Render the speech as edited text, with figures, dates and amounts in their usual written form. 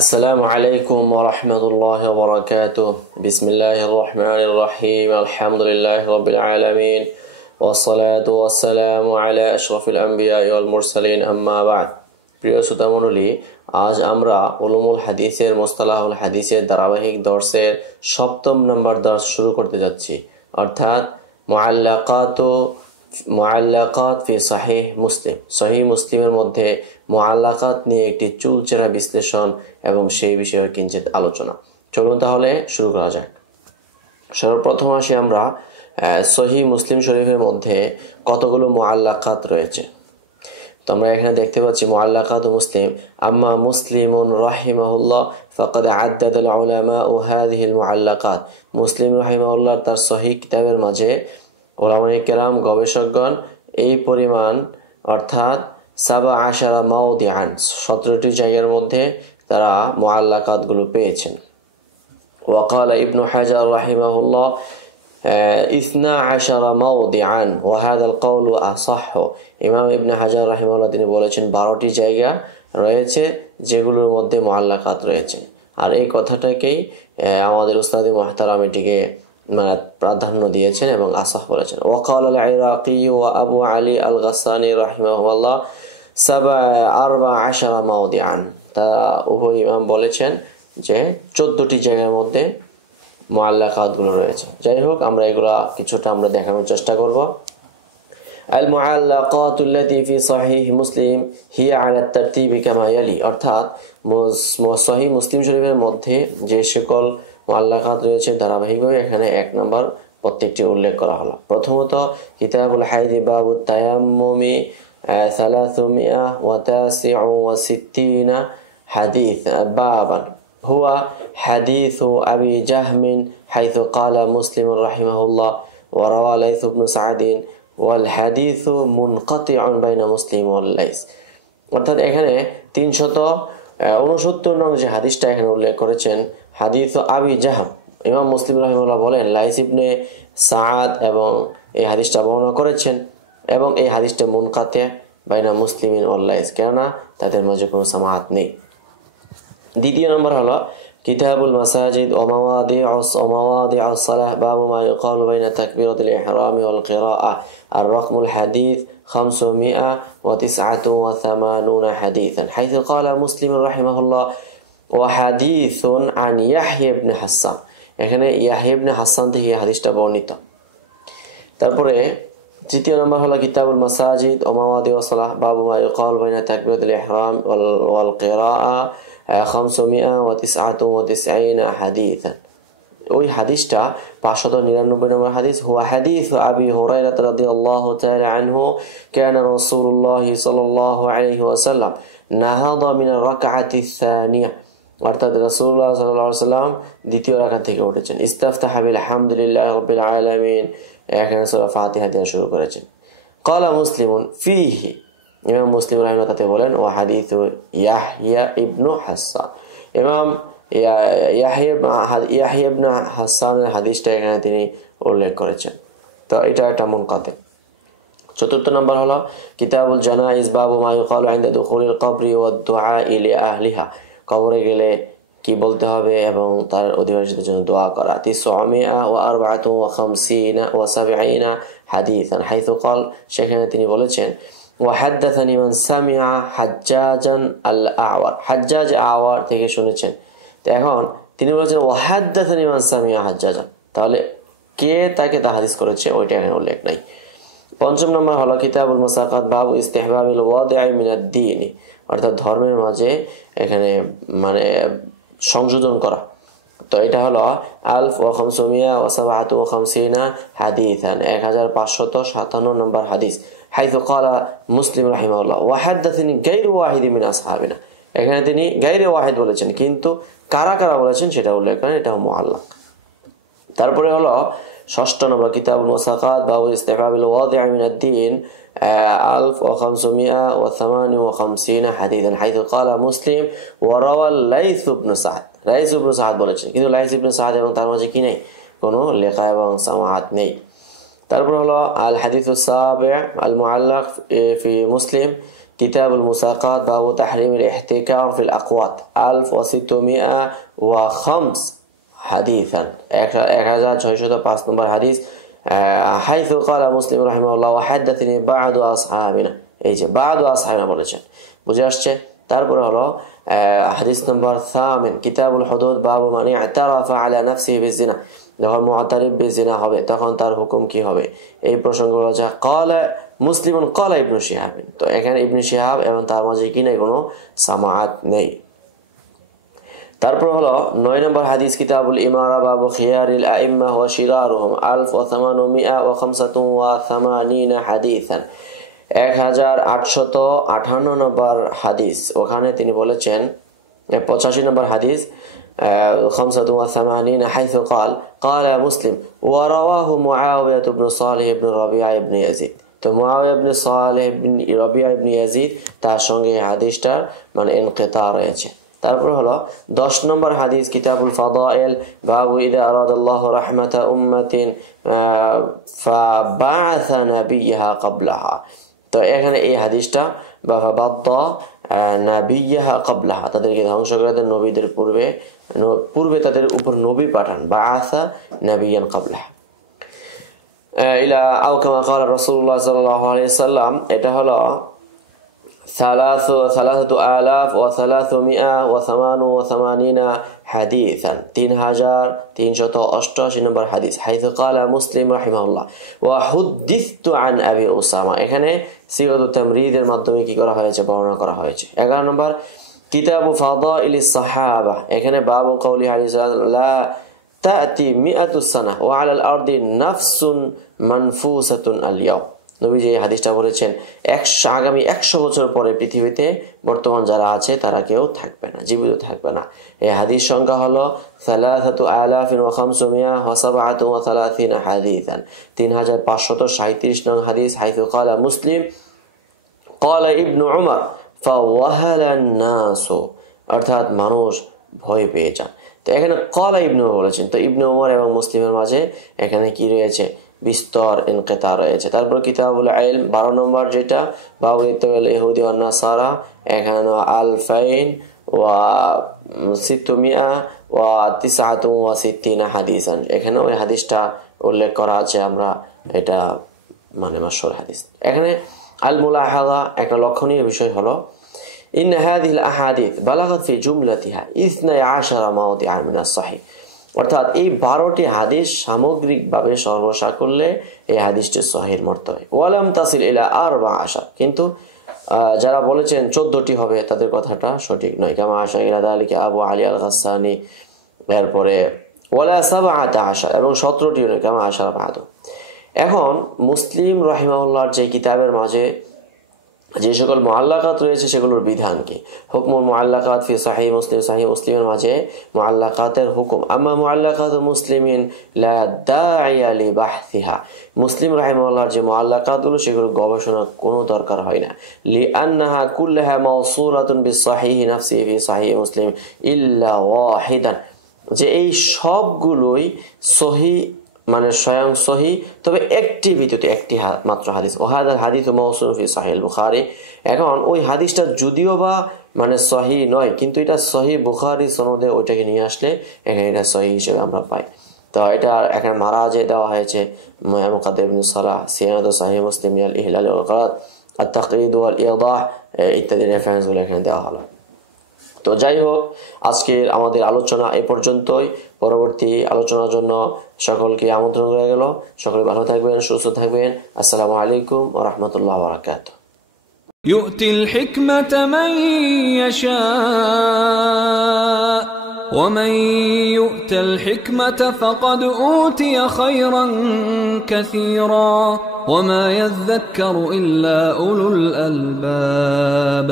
আসসালামু আলাইকুম ওয়া রাহমাতুল্লাহি ওয়া বারাকাতুহু বিসমিল্লাহির রহমানির রহিম আলহামদুলিল্লাহি রাব্বিল আলামিন ওয়াস সালাতু ওয়াস সালামু আলা আশরাফিল আমবিয়া ওয়াল মুরসালিন আম্মা বা'দ। প্রিয় শ্রোতামণ্ডলী, আজ আমরা উলুমুল হাদিসের মুস্তালাহুল হাদিসের ধারাবাহিক দর্সের 7ম নম্বর দর্স শুরু করতে যাচ্ছি, অর্থাৎ মুআল্লাকাত ফি সহিহ মুসলিম। সহিহ মুসলিমের মধ্যে মুআল্লাকাত নিয়ে একটি চুলচেরা বিশ্লেষণ এবং সেই বিষয়ে কিঞ্চিত আলোচনা। চলুন তাহলে শুরু করা যাক। সর্বপ্রথম আসি আমরা সহিহ মুসলিম শরীফের মধ্যে কতগুলো মুআল্লাকাত রয়েছে। তো আমরা এখানে দেখতে পাচ্ছি মুআল্লাকাত মুসলিম। আম্মা মুসলিমুন রাহিমাহুল্লাহ ফাকাদ আদ্দাদ আল উলামা হাযিহি আল মুআল্লাকাত। মুসলিম রাহিমাহুল্লাহ তার সহিহ কিতাবের মাঝে উলামায়ে কেরাম গবেষকগণ এই পরিমাণ অর্থাৎ 17 মাওদিআন 17টি জায়গার মধ্যে তারা মুআল্লাকাত গুলো পেয়েছেন। ওয়াকালা ইবনু হাজার রাহিমাহুল্লাহ 12 মাওদিআন ওয়া হাযাল কওলু আসাহহু। ইমাম ইবনে হাজার রাহিমাহুল্লাহ তিনি বলেছেন 12টি জায়গা রয়েছে যেগুলোর মধ্যে মুআল্লাকাত রয়েছে, আর এই কথাটাকেই আমাদের উস্তাদ মুহতারাম এটিকে প্রাধান্য দিয়েছেন এবং আসাহ বলেছেন। ওয়াকাল আল ইরাকি ওয়া আবু আলী আল গাসানি রাহিমাহুল্লাহ 14 মাওদিআন। তারা উভয় ইমাম বলেছেন যে 14টি জায়গার মধ্যে মুআল্লাকাত গুলো রয়েছে। যাই হোক, আমরা এগুলা কিছুটা আমরা দেখানোর চেষ্টা করব। আল মুআল্লাকাত আল্লাতী ফি সহিহ মুসলিম হিয়া আলা তারতিবি কামা ইয়ালি, অর্থাৎ সহিহ মুসলিম শরীফের মধ্যে যে সকল মুআল্লাকাত রয়েছে ধারাবাহিকভাবে এখানে 1 নম্বর প্রত্যেকটি উল্লেখ করা হলো। প্রথমত কিতাবুল হাইদ বাবুত তায়াম্মুমি 369 হাদিস বাবান হুয়া হাদিসু আবি জাহমিন হাইথু ক্বালা মুসলিম রাহিমাহুল্লাহ ওয়া রাওয়া লাইস ইবনে সা'দিন ওয়াল হাদিসু মুনকাতিউন বাইনা মুসলিম ওয়াল লাইস। অর্থাৎ এখানে 369 নং যে হাদিসটা এখানে উল্লেখ করেছেন হাদিস আবি জাহম, ইমাম মুসলিম রাহিমাহুল্লাহ বলেন লাইস ইবনে সা'দ এবং এই হাদিসটা বর্ণনা করেছেন এবং এই হাদিসটা মুনকাতি বাইনা মুসলিমিন ওয়াল লাইস, কেননা তাদের মাঝে কোনো সামাআত নেই। দ্বিতীয় নম্বর হলো কিতাবুল মাসাজিদ ওয়া মাওয়াদি'উস সালাহ বাবু মা ইউকালু বাইনা তাকবীরাতিল ইহরাম ওয়াল কিরাআহ। আর রকমুল হাদিস 589 হাদিসান হাইথু ক্বালা মুসলিম রাহিমাহুল্লাহ ওয়া হাদিসুন আন ইয়াহইয়া ইবনে হাসান। এখানে ইয়াহইয়া ইবনে হাসান থেকে এই হাদিসটা বর্ণিত। তারপরে তৃতীয় নম্বর হলো কিতাবুল মাসাজিদ ওয়া মাওয়াদি'উস সালাহ বাবু মা ইউকালু বাইনা তাকবীরাতিল ইহরাম ওয়াল কিরাআহ 599 হাদিসান। ওই হাদিসটা 599 নম্বর হাদিস। হুয়া হাদিস আবি হুরায়রা রাদিয়াল্লাহু তাআলা আনহু কানা রাসূলুল্লাহ সাল্লাল্লাহু আলাইহি ওয়াসাল্লাম নাহাদা মিন রাকআতি সানিয়া, অর্থাৎ রাসূলুল্লাহ সাল্লাল্লাহু আলাইহি ওয়াসাল্লাম দ্বিতীয় রাকাত থেকে উঠেছেন। ইস্তাফতাহা বিল হামদুলিল্লাহি রাব্বিল আলামিন, এখানে সূরা ফাতিহা দিয়ে শুরু করেছেন। ক্বালা মুসলিমুন ফিহি, ইমাম মুসলিম রাহিমাহুল্লাহ তাতে বলেন ও হাদিসু ইয়াহইয়া ইবনু হাসান। ইমাম ইয়াহইয়া ইবনে হাসানের হাদিসটা এখানে তিনি উল্লেখ করেছেন। তো এটা একটা মুনকাতি। চতুর্থ নম্বর হলো কিতাবুল জানাইজ বাবু মা ইউকালু ইনদা দুখুলিল কবরি ওয়াদ দুআ ইলা আহলিহা। কবরে গেলে কি বলতে হবে এবং তার অধিবাসীদের জন্য দোয়া করা। 954 হাদিসান হাইথু ক্বাল, সেখানে তিনি বলেছেন ওয়াহাদ্দাথানি মান সামিআ হাজ্জাজান আল আওয়ার, হাজ্জাজ আওয়ার থেকে শুনেছেন। তো এখন তিনি বলেছেন ওয়াহাদ্দাথানি মান সামিআ হাজ্জাজান, তাহলে কে তাকে হাদিস করেছে ওইটা এখানে উল্লেখ নাই। পঞ্চম নম্বর হলো কিতাবুল মুসাকাত বাবু ইস্তিহবাবিল ওয়াদি'i মিনাদ দ্বীন, অর্থাৎ ধর্মের মাঝে এখানে সংশোধন করা। তো এটা হলো 1557 হাদিসান 1557 নম্বর হাদিস। হাইথু ক্বালা মুসলিম রাহিমাহুল্লাহ ওয়া হাদাথানি গায়রু ওয়াহিদ মিন আসহাবিনা, এখানে তিনি গায়রে ওয়াহিদ বলেছেন, কিন্তু কারা কারা বলেছেন সেটা উল্লেখ করেন, এটা মুআল্লাক। তারপরে হলো ষষ্ঠ নম্বর কিতাবুল মুসাকাত বাবু ইস্তিহবাবিল ওয়াদি'i মিনাদ দ্বীন 1558 হাদিসান হাইথু ক্বালা মুসলিম ওয়া রাওয়া লাইস ইবনে সা'দ, লাইস ইবনে সা'দ বলেছেন, কিন্তু লাইস ইবনে সা'দ এবং তার মাঝে কি নেই, কোনো লেখা এবং সামাআত নেই। তারপর হলো আল হাদিসুস সাবি' আল মুআল্লাক ফি মুসলিম কিতাবুল মুসাকাত বাবু তাহরিমিল ইহতিকার ফিল আকওয়াত 1605 হাদিসান 1605 নম্বর হাদিস হাইথু ক্বালা মুসলিম রাহিমাহুল্লাহ ওয়া হাদাথানি বা'দু আসহাবিনা এই যে বা'দু আসহাবিনা বলেছেন বুঝে আসছে তারপরে হলো হাদিস নম্বর 8 কিতাবুল হুদুদ বাবু মান ইতারাফা আলা নাফসিহি বিজিনা যখন মুআতারিফ বিজিনা হবে তখন তার হুকুম কি হবে এই প্রসঙ্গগুলো যা ক্বালা মুসলিমুন ক্বালা ইবনে শিহাব তো এখানে ইবনে শিহাব এবং তার মাঝে কি নেই কোনো সামাআত নেই তারপর হলো 9 নম্বর হাদিস কিতাবুল ইমারা বাবু খিয়ারিল আইম্মা ওয়া শিরারুহুম 1885 হাদিসান 1858 নম্বর হাদিস ওখানে তিনি বলেছেন 85 নম্বর হাদিস 85 حيث قال مسلم ورواه معاوية بن صالح بن ربيعة بن يزيد তো মুআবিয়া ইবনে সালেহ বিন রবিয়া ইবনে ইয়াজিদ তার সঙ্গে হাদিসটার মানে ইনকিতা রয়েছে তারপর হলো 10 নম্বর হাদিস কিতাবুল ফাদাইল বাবু ইযা আরাদাল্লাহু রাহমাতা উম্মাতিন ফাবা'আথা নাবিয়্যাহা ক্বাবলাহা তো এখানে এই হাদিসটা বাবাত্তা নাবিয়্যাহা ক্বাবলাহা তাদেরকে ধ্বংস করে দেন নবীদের পূর্বে তাদের উপর নবী পাঠান বা'আথা নাবিয়্যান ক্বাবলাহা ইলা আও কামা ক্বালা রাসূলুল্লাহ সাল্লাল্লাহু আলাইহি ওয়াসাল্লাম এটা হলো 3388 حديثا 3388 নম্বর হাদিস হাইথু ক্বালা মুসলিম রাহিমাহুল্লাহ ওয়া হুদ্দিসতু আন আবি উসামা এখানে সিগাতুত তামরিদের মাধ্যমে কি করা হয়েছে বর্ণনা করা হয়েছে 11 নম্বর কিতাবু ফাদাইলিস সাহাবা এখানে বাবু কওলি আলাইহিস লা তা'তি মিআতুস সানাহ ওয়া আলাল আরদি নাফসুন মানফুসাতুন আল ইয়াউম নবীজি এই হাদিসটা বলেছেন আগামী 100 বছর পরে পৃথিবীতে বর্তমান যারা আছে তারা কেউ থাকবে না জীবিত থাকবে না এই হাদিস সংখ্যা হলো 3537 হাদিসান 3537 নং হাদিস হাইথু ক্বালা মুসলিম ক্বালা ইবনু উমর ফাওয়াহালান নাস অর্থাৎ মানুষ ভয় পেয়ে যান তো এখানে ক্বালা ইবনু বলেছেন তো ইবনু উমর এবং মুসলিমের মাঝে এখানে কি রয়েছে বিস্তর ইনকিতা রয়েছে তারপর কিতাবুল ইলম 12 নম্বর যেটা বাবু ইত্তিবাল ইহুদি ওয়ান নাসারা এখানে 2669 হাদিসান এখানে ওই হাদিসটা উল্লেখ করা আছে আমরা এটা মানে মাশহুর হাদিস এখানে আল মুলাহাযা একটা লক্ষণীয় বিষয় হলো ইন হাযিহিল আহাদিস বালাগাত ফি জুমলাতিহা 12 মাওদিআ মিনাস সহিহ অর্থাৎ এই 12টি হাদিস সামগ্রিকভাবে সর্বসা করলে এই হাদিসটি সহিহর মর্তবায় ওয়ালাম তাসিল ইলা 14 কিন্তু যারা বলেছেন 14টি হবে তাদের কথাটা সঠিক নয় কামা আশা ইলা যালিকা আবু আলী আল গাসসানি এরপরে ওয়ালা 17 এবং 17টি নয় কামা আশা বাদ এখন মুসলিম রাহিমাহুল্লাহর যে কিতাবের মাঝে যে সকল মুআল্লাকাত রয়েছে সেগুলোর বিধান কি হুকমুল মুআল্লাকাত ফি সহিহ মুসলিমের মাঝে মুআল্লাকাতের হুকুম আম্মা মুআল্লাকাত মুসলিমিন লা দা'iয়া লি বাহসিহা মুসলিম রাহিমাহুল্লাহর যে মুআল্লাকাতগুলো সেগুলো গবেষণার কোনো দরকার হয় না লিআন্নাহা কুল্লাহা মাওসুলাতুন বিসহিহ নাফসিহি ফি সহিহ মুসলিম ইল্লা ওয়াহিদান যে এই সবগুলোই সহিহ মানে স্বয়ং সহি তবে একটি ভিতরে একটি মাত্র হাদিস ওয়াহাদাল হাদিস মাওসুল ফি সহিহ বুখারী এখন ওই হাদিসটা যদিও বা মানে সহি নয় কিন্তু এটা সহি বুখারী সনদে ওইটাকে নিয়ে আসলে এখানে এটা সহি হিসেবে আমরা পাই তো এটা এখানে মারাজে দেওয়া হয়েছে মুকাদ্দিম ইবনে সালাহ সিয়ানাত সহিহ মুসলিম আল ইহলাল ওয়াল গলাত আত তাকরিদ ওয়াল ইদাহ ইত্যাদি রেফারেন্সগুলো এখানে দেওয়া হলো তো যাই হোক আজকের আমাদের আলোচনা এই পর্যন্তই পরবর্তী আলোচনার জন্য সকলকে আমন্ত্রণ করা গেল সকলে ভালো থাকবেন সুস্থ থাকবেন আসসালামু আলাইকুম ওয়া রাহমাতুল্লাহি ওয়া বারাকাতুহু يؤتي الحكمة من يشاء ومن يؤت الحكمة فقد أوتي خيرا كثيرا وما يذكر إلا أولو الألباب